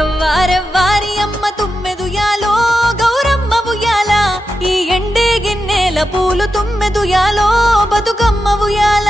ఎవ్వారెవ్వారి అమ్మ తుమ్మెదుయాలో గౌరమ్మ ఉయ్యాల ఈ ఎండే గిన్నెల పూలు తుమ్మెదుయాలో బతుకమ్మ ఉయ్యాల